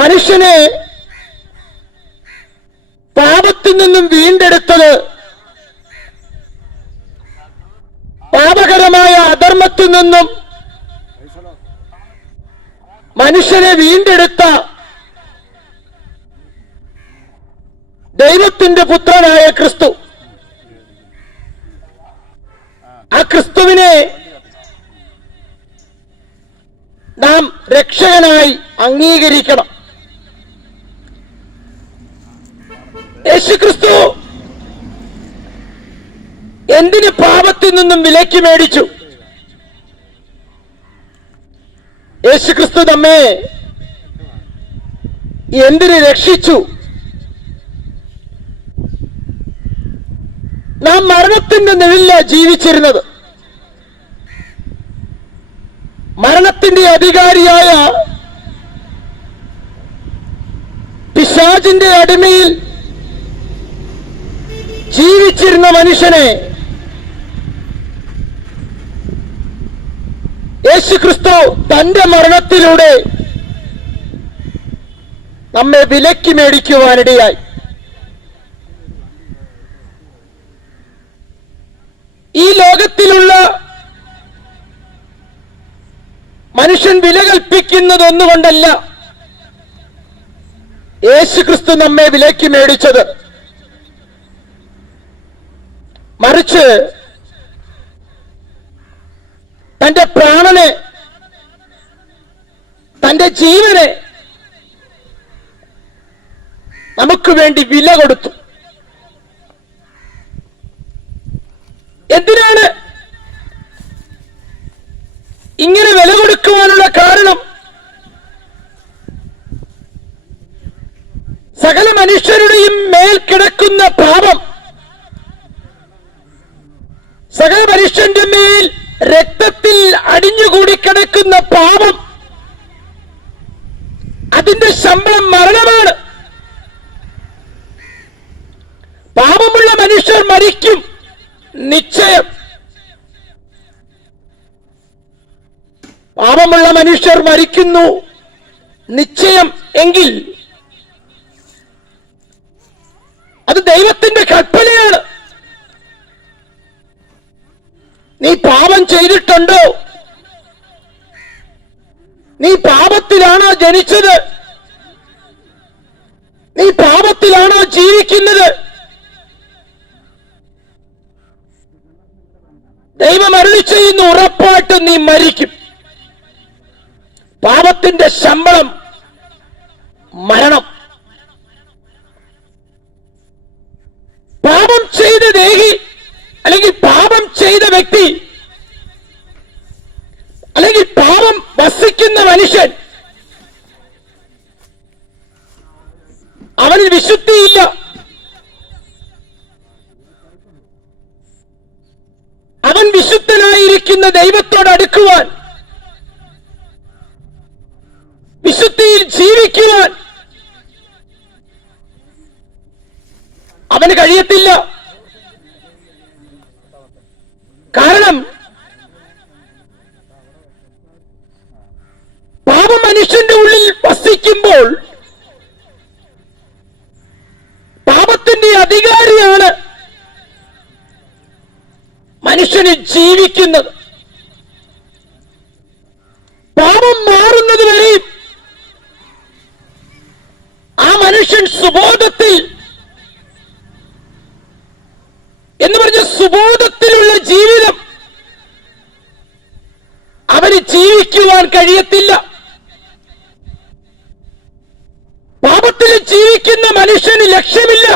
മനുഷ്യനെ പാപത്തിൽ നിന്നും വീണ്ടെടുത്തത് പാപകരമായ അധർമ്മത്തിൽ നിന്നും മനുഷ്യനെ വീണ്ടെടുത്ത ദൈവത്തിന്റെ പുത്രനായ ക്രിസ്തു. ആ ക്രിസ്തുവിനെ നാം രക്ഷകനായി അംഗീകരിക്കണം. യേശുക്രിസ്തു എന്തിന് പാപത്തിൽ നിന്നും വിലക്ക് മേടിച്ചു? യേശുക്രിസ്തു നമ്മെ എന്തിന് രക്ഷിച്ചു? നാം മരണത്തിന്റെ നിഴലില ജീവിച്ചിരുന്നത്. മരണത്തിന്റെ അധികാരിയായ പിശാചിന്റെ അടിമയിൽ ജീവിച്ചിരുന്ന മനുഷ്യനെ യേശു ക്രിസ്തു തന്റെ മരണത്തിലൂടെ നമ്മെ വിലക്കി മേടിക്കുവാനിടയായി. ഈ ലോകത്തിലുള്ള മനുഷ്യൻ വില കൽപ്പിക്കുന്നത് ഒന്നുകൊണ്ടല്ല യേശുക്രിസ്തു നമ്മെ വിലക്കി മേടിച്ചത്. മറിച്ച് തന്റെ പ്രാണനെ തന്റെ ജീവനെ നമുക്ക് വേണ്ടി വില കൊടുത്തു. എന്തിനാണ് ഇങ്ങനെ വില കൊടുക്കുവാനുള്ള കാരണം? സകല മനുഷ്യരുടെയും മേൽ കിടക്കുന്ന പാപം സകല മനുഷ്യന്റെ മേൽ രക്തത്തിൽ കിടക്കുന്ന പാപം അതിന്റെ ശമ്പളം മരണമാണ്. പാപമുള്ള മനുഷ്യർ മരിക്കും. നിശ്ചയം. പാപമുള്ള മനുഷ്യർ മരിക്കുന്നു. നിശ്ചയം എങ്കിൽ അത് ദൈവത്തിന്റെ കൽപ്പനയാണ്. നീ പാപം ചെയ്തിട്ടുണ്ടോ നീ പാപത്തിലാണോ ജനിച്ചത്. നീ പാപത്തിലാണോ ജീവിക്കുന്നത്? ദൈവം അരുളി ചെയ്യുന്ന ഉറപ്പായിട്ട് നീ മരിക്കും. പാപത്തിന്റെ ശമ്പളം മരണം. പാപം ചെയ്ത ദേഹി അല്ലെങ്കിൽ പാപം ചെയ്ത വ്യക്തി അല്ലെങ്കിൽ പാപം വസിക്കുന്ന മനുഷ്യൻ അവനിൽ വിശുദ്ധിയില്ല അവൻ വിശുദ്ധനായിരിക്കുന്ന ദൈവത്തോട് അടുക്കുവാൻ വിശുദ്ധിയിൽ ജീവിക്കുവാൻ അവന് കഴിയത്തില്ല. കാരണം പാപം മനുഷ്യന്റെ ഉള്ളിൽ വസിക്കുമ്പോൾ പാപത്തിന്റെ അധികാരിയാണ് മനുഷ്യന് ജീവിക്കുന്നത് പാപം മാറുന്നത് വരെയും ആ മനുഷ്യൻ സുബോധത്തിൽ എന്ന് പറഞ്ഞ സുബോധത്തിലുള്ള ജീവിതം അവന് ജീവിക്കുവാൻ കഴിയത്തില്ല. പാപത്തിൽ ജീവിക്കുന്ന മനുഷ്യന് ലക്ഷ്യമില്ല.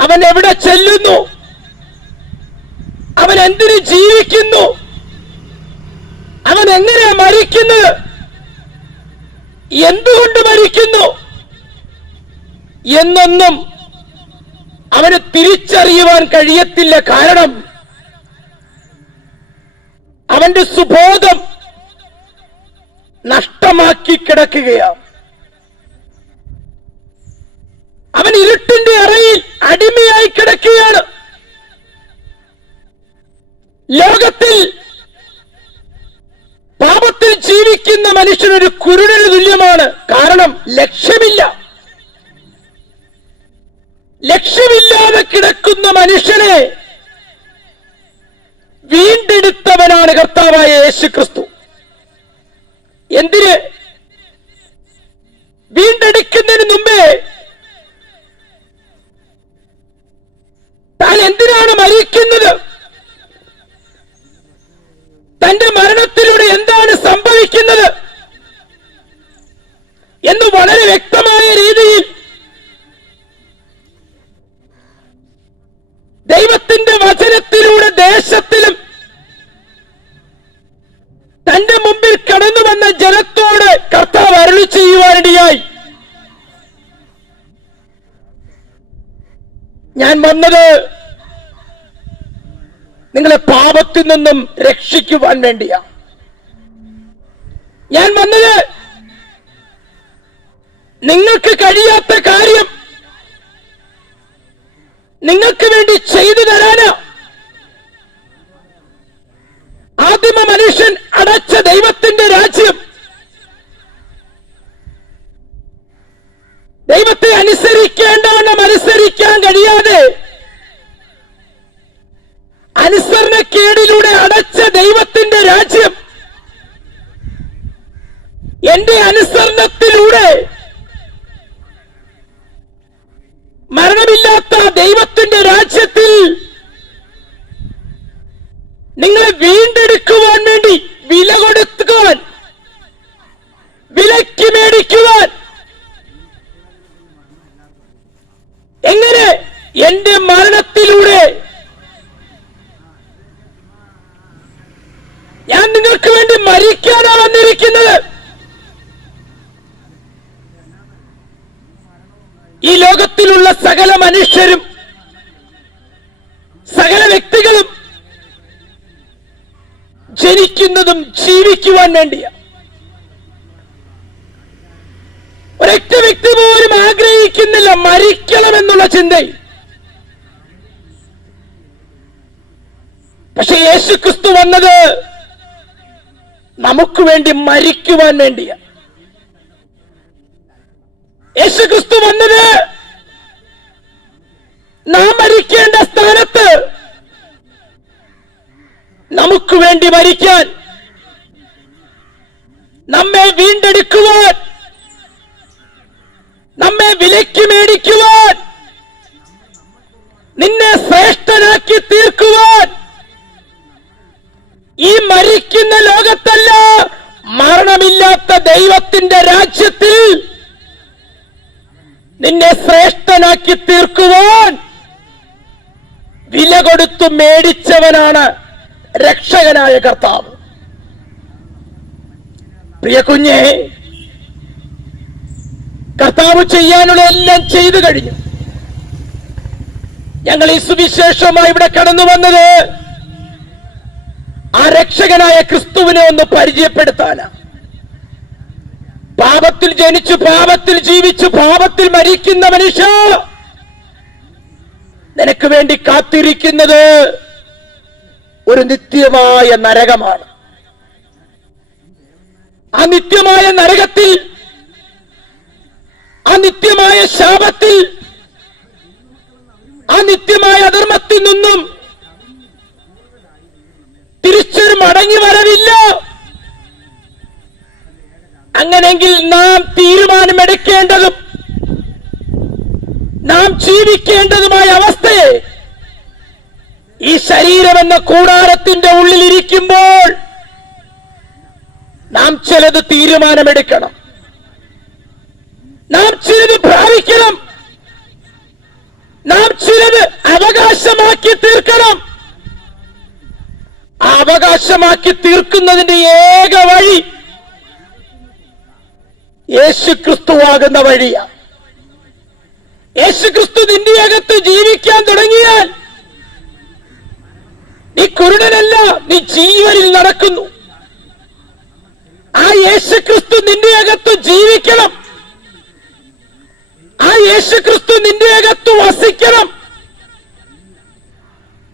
അവൻ എവിടെ ചെല്ലുന്നു? അവൻ എന്തിനു ജീവിക്കുന്നു? അവൻ എങ്ങനെയാ മരിക്കുന്നത് എന്തുകൊണ്ട് മരിക്കുന്നു? എന്നൊന്നും അവന് തിരിച്ചറിയുവാൻ കഴിയത്തില്ല കാരണം അവന്റെ സുബോധം നഷ്ടമാക്കി കിടക്കുകയാണ്. അവൻ ഇരുട്ടിന്റെ അറയിൽ അടിമയായി കിടക്കുകയാണ്. ലോകത്തിൽ പാപത്തിൽ ജീവിക്കുന്ന മനുഷ്യനൊരു കുരുടന് തുല്യമാണ്. കാരണം ലക്ഷ്യമില്ല. ലക്ഷ്യമില്ലാതെ കിടക്കുന്ന മനുഷ്യനെ വീണ്ടെടുത്തവനാണ് കർത്താവായ യേശു ക്രിസ്തു എന്തിന്? വീണ്ടെടുക്കുന്നതിന് മുമ്പേ താൻ എന്തിനാണ് മരിക്കുന്നത്? തന്റെ മരണത്തിലൂടെ എന്താണ് സംഭവിക്കുന്നത്? എന്ന് വളരെ വ്യക്തമായ രീതിയിൽ ഞാൻ വന്നത് നിങ്ങളെ പാപത്തിൽ നിന്നും രക്ഷിക്കുവാൻ വേണ്ടിയാ. ഞാൻ ജനിക്കുന്നതും ജീവിക്കുവാൻ വേണ്ടിയാ. ഒരൊറ്റ വ്യക്തി പോലും ആഗ്രഹിക്കുന്നില്ല മരിക്കണം എന്നുള്ള ചിന്തയിൽ. പക്ഷെ യേശു ക്രിസ്തു വന്നത് നമുക്ക് വേണ്ടി മരിക്കുവാൻ വേണ്ടിയാ. യേശു ക്രിസ്തു വന്നത് നാം മരിക്കേണ്ട സ്ഥാനത്ത് നമുക്ക് വേണ്ടി മരിക്കാൻ നമ്മെ വീണ്ടെടുക്കുവാൻ നമ്മെ വിലയ്ക്ക് മേടിക്കുവാൻ നിന്നെ ശ്രേഷ്ഠനാക്കി തീർക്കുവാൻ. ഈ മരിക്കുന്ന ലോകത്തല്ല മരണമില്ലാത്ത ദൈവത്തിന്റെ രാജ്യത്തിൽ നിന്നെ ശ്രേഷ്ഠനാക്കി തീർക്കുവാൻ. വില കൊടുത്തു മേടിച്ചവനാണ് രക്ഷകനായ കർത്താവ്. പ്രിയ കുഞ്ഞെ കർത്താവ് ചെയ്യാനുള്ള എല്ലാം ചെയ്തു കഴിഞ്ഞു. ഞങ്ങൾ ഈ സുവിശേഷമായി ഇവിടെ കടന്നു വന്നത് ആ രക്ഷകനായ ക്രിസ്തുവിനെ ഒന്ന് പരിചയപ്പെടുത്താനാണ് പാപത്തിൽ ജനിച്ചു പാപത്തിൽ ജീവിച്ചു പാപത്തിൽ മരിക്കുന്ന മനുഷ്യ നിനക്ക് വേണ്ടി കാത്തിരിക്കുന്നത് ഒരു നിത്യമായ നരകമാണ്. ആ നിത്യമായ നരകത്തിൽ ആ നിത്യമായ ശാപത്തിൽ ആ നിത്യമായ അധർമ്മത്തിൽ നിന്നും തിരിച്ചൊരു മടങ്ങി വരവില്ല. അങ്ങനെങ്കിൽ നാം തീരുമാനമെടുക്കേണ്ടതും നാം ജീവിക്കേണ്ടതുമായ അവസ്ഥയെ ഈ ശരീരമെന്ന കൂടാരത്തിന്റെ ഉള്ളിലിരിക്കുമ്പോൾ നാം ചിലത് തീരുമാനമെടുക്കണം. നാം ചിലത് ഭാവിക്കണം നാം ചിലത് അവകാശമാക്കി തീർക്കണം. അവകാശമാക്കി തീർക്കുന്നതിന്റെ ഏക വഴി യേശു ക്രിസ്തുവാകുന്ന വഴിയാ. യേശു ക്രിസ്തു നിന്റെ അകത്ത് ജീവിക്കാൻ തുടങ്ങിയാൽ നീ കുരുടനല്ല നീ ജീവനിൽ നടക്കുന്നു. യേശുക്രിസ്തു നിന്റെ അകത്ത് ജീവിക്കണം. ആ യേശുക്രിസ്തു നിന്റെ അകത്ത് വസിക്കണം.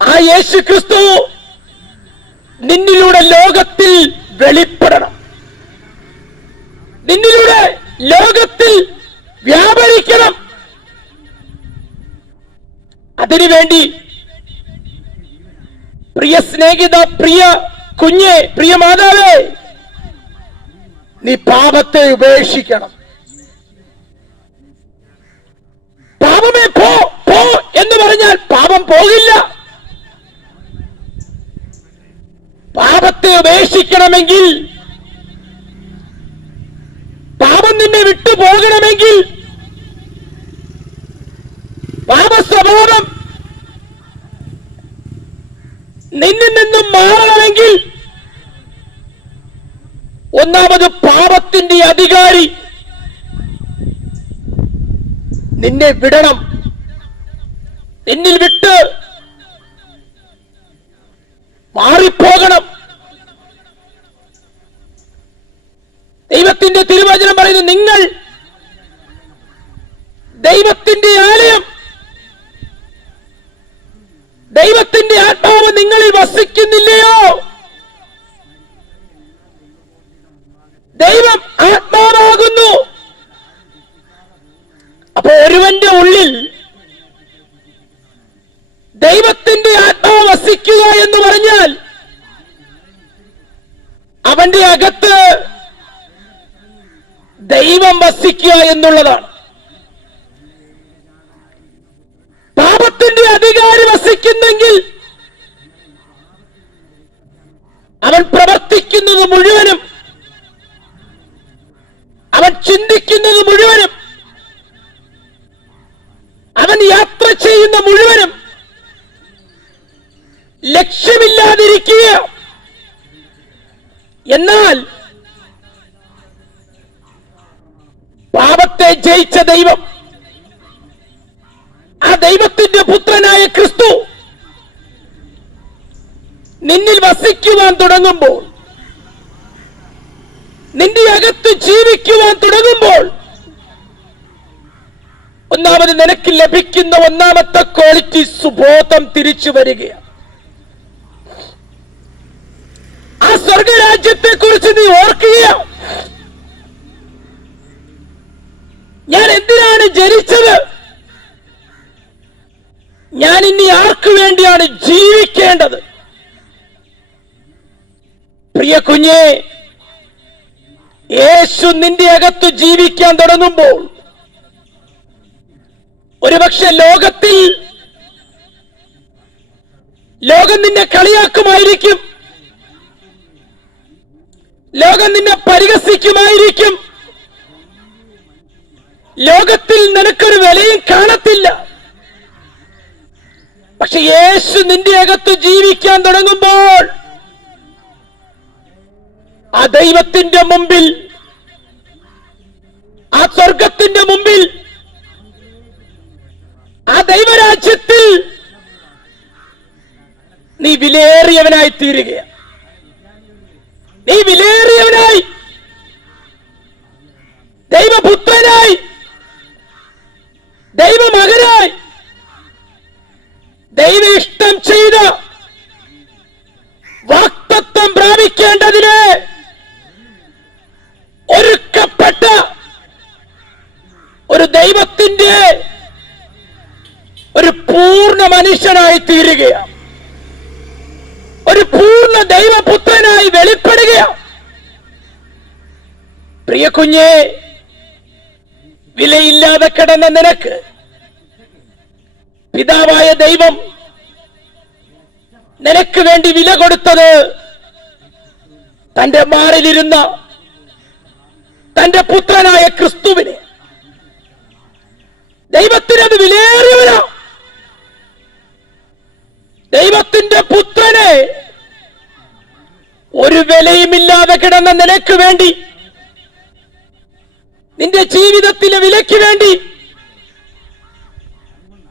ആ യേശുക്രിസ്തു നിന്നിലൂടെ ലോകത്തിൽ വെളിപ്പെടണം. നിന്നിലൂടെ ലോകത്തിൽ വ്യാപരിക്കണം. അതിനുവേണ്ടി പ്രിയ സ്നേഹിത പ്രിയ കുഞ്ഞെ പ്രിയ മാതാവേ നീ പാപത്തെ ഉപേക്ഷിക്കണം. പാപമേ പോ പോ എന്ന് പറഞ്ഞാൽ പാപം പോകില്ല. പാപത്തെ ഉപേക്ഷിക്കണമെങ്കിൽ പാപം നിന്നെ വിട്ടു പോകണമെങ്കിൽ പാപസ്വഭാവം നിന്നിൽ നിന്നും മാറണമെങ്കിൽ ഒന്നാമത് പാപത്തിന്റെ അധികാരി. നിന്നെ വിടണം. നിന്നിൽ വിട്ട് മാറിപ്പോകണം. ദൈവത്തിന്റെ തിരുവചനം പറയുന്നു നിങ്ങൾ ദൈവത്തിന്റെ ആലയം ദൈവത്തിന്റെ ആത്മാവ് നിങ്ങളിൽ വസിക്കുന്നില്ലയോ? ദൈവം ആത്മാവാകുന്നു. അപ്പൊ ഒരുവന്റെ ഉള്ളിൽ ദൈവത്തിന്റെ ആത്മാവ് വസിക്കുക എന്ന് പറഞ്ഞാൽ അവന്റെ അകത്ത് ദൈവം വസിക്കുക എന്നുള്ളതാണ്. പാപത്തിന്റെ അധികാരി വസിക്കുന്നെങ്കിൽ അവൻ പ്രവർത്തിക്കുന്നത് മുഴുവനും ചിന്തിക്കുന്നത് മുഴുവനും അവൻ യാത്ര ചെയ്യുന്ന മുഴുവനും ലക്ഷ്യമില്ലാതിരിക്കുക എന്നാൽ പാപത്തെ ജയിച്ച ദൈവം ആ ദൈവത്തിന്റെ പുത്രനായ ക്രിസ്തു നിന്നിൽ വസിക്കുവാൻ തുടങ്ങുമ്പോൾ നിന്റെ അകത്ത് ജീവിക്കുവാൻ തുടങ്ങുമ്പോൾ ഒന്നാമത് നിനക്ക് ലഭിക്കുന്ന ഒന്നാമത്തെ ക്വാളിറ്റി സുബോധം തിരിച്ചു വരികയാണ്. ആ സ്വർഗരാജ്യത്തെ കുറിച്ച് നീ ഓർക്കുക ഞാൻ എന്തിനാണ് ജനിച്ചത്? ഞാൻ ഇനി ആർക്കു വേണ്ടിയാണ് ജീവിക്കേണ്ടത്? പ്രിയ കുഞ്ഞെ യേശു നിന്റെ അകത്ത് ജീവിക്കാൻ തുടങ്ങുമ്പോൾ ഒരുപക്ഷെ ലോകത്തിൽ ലോകം നിന്നെ കളിയാക്കുമായിരിക്കും. ലോകം നിന്നെ പരിഹസിക്കുമായിരിക്കും. ലോകത്തിൽ നിനക്കൊരു വിലയും കാണത്തില്ല. പക്ഷെ യേശു നിന്റെ അകത്ത് ജീവിക്കാൻ തുടങ്ങുമ്പോൾ ആ ദൈവത്തിന്റെ മുമ്പിൽ ആ സ്വർഗത്തിന്റെ മുമ്പിൽ ആ ദൈവരാജ്യത്തിൽ നീ വിലയേറിയവനായി തീരുകയാണ് പൂർണ മനുഷ്യനായി തീരുകയാണ്. ഒരു പൂർണ ദൈവപുത്രനായി വെളിപ്പെടുകയാണ്. പ്രിയ കുഞ്ഞെ വിലയില്ലാതെ കിടന്ന നിനക്ക് പിതാവായ ദൈവം നിനക്ക് വേണ്ടി വില കൊടുത്തത് തന്റെ മാറിലിരുന്ന തന്റെ പുത്രനായ ക്രിസ്തുവിനെ. ദൈവത്തിനത് വിലയേറിയവനാ വിലയുമില്ലാതെ കിടന്ന നിലയ്ക്ക് വേണ്ടി നിന്റെ ജീവിതത്തിലെ വിലയ്ക്ക് വേണ്ടി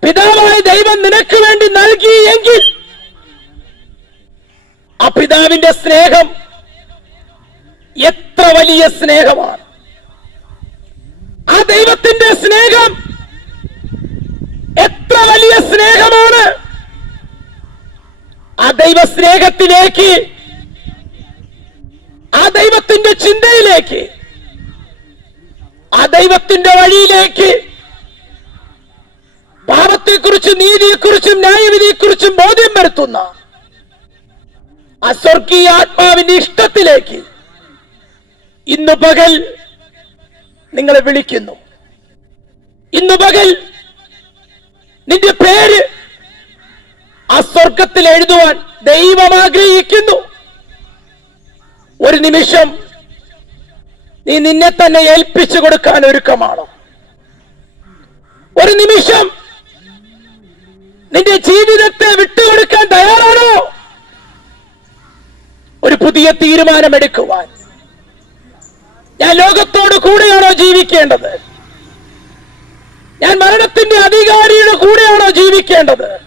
പിതാവായ ദൈവം നിനക്ക് വേണ്ടി നൽകി എങ്കിൽ ആ പിതാവിന്റെ സ്നേഹം എത്ര വലിയ സ്നേഹമാണ്. ആ ദൈവത്തിന്റെ സ്നേഹം എത്ര വലിയ സ്നേഹമാണ്. ആ ദൈവ സ്നേഹത്തിലേക്ക് ആ ദൈവത്തിന്റെ ചിന്തയിലേക്ക് ആ ദൈവത്തിന്റെ വഴിയിലേക്ക് പാപത്തെക്കുറിച്ച് നീതിയെക്കുറിച്ചും ന്യായവിധിയെക്കുറിച്ചും ബോധ്യം വരുത്തുന്ന അസ്വർഗീയ സ്വർഗീയ ആത്മാവിന്റെ ഇഷ്ടത്തിലേക്ക് ഇന്ന് പകൽ നിങ്ങളെ വിളിക്കുന്നു. ഇന്ന് പകൽ നിന്റെ പേര് ആ സ്വർഗത്തിൽ എഴുതുവാൻ ദൈവം ആഗ്രഹിക്കുന്നു. ഒരു നിമിഷം നീ നിന്നെ തന്നെ ഏൽപ്പിച്ചു കൊടുക്കാൻ ഒരുക്കമാണോ? ഒരു നിമിഷം നിന്റെ ജീവിതത്തെ വിട്ടുകൊടുക്കാൻ തയ്യാറാണോ? ഒരു പുതിയ തീരുമാനമെടുക്കുവാൻ. ഞാൻ ലോകത്തോട് കൂടെയാണോ ജീവിക്കേണ്ടത്? ഞാൻ മരണത്തിന്റെ അധികാരിയുടെ കൂടെയാണോ ജീവിക്കേണ്ടത്?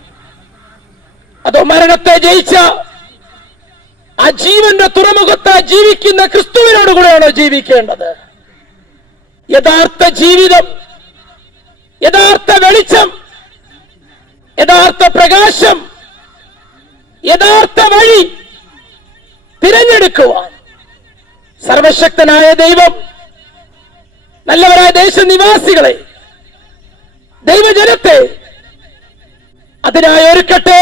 അതോ മരണത്തെ ജയിച്ച ആ ജീവന്റെ തുറമുഖത്ത് ജീവിക്കുന്ന ക്രിസ്തുവിനോട് കൂടെയാണോ ജീവിക്കേണ്ടത്? യഥാർത്ഥ ജീവിതം യഥാർത്ഥ വെളിച്ചം യഥാർത്ഥ പ്രകാശം യഥാർത്ഥ വഴി തിരഞ്ഞെടുക്കുവാൻ. സർവശക്തനായ ദൈവം നല്ലവരായ ദേശനിവാസികളെ ദൈവജനത്തെ അതിനായി ഒരുക്കട്ടെ.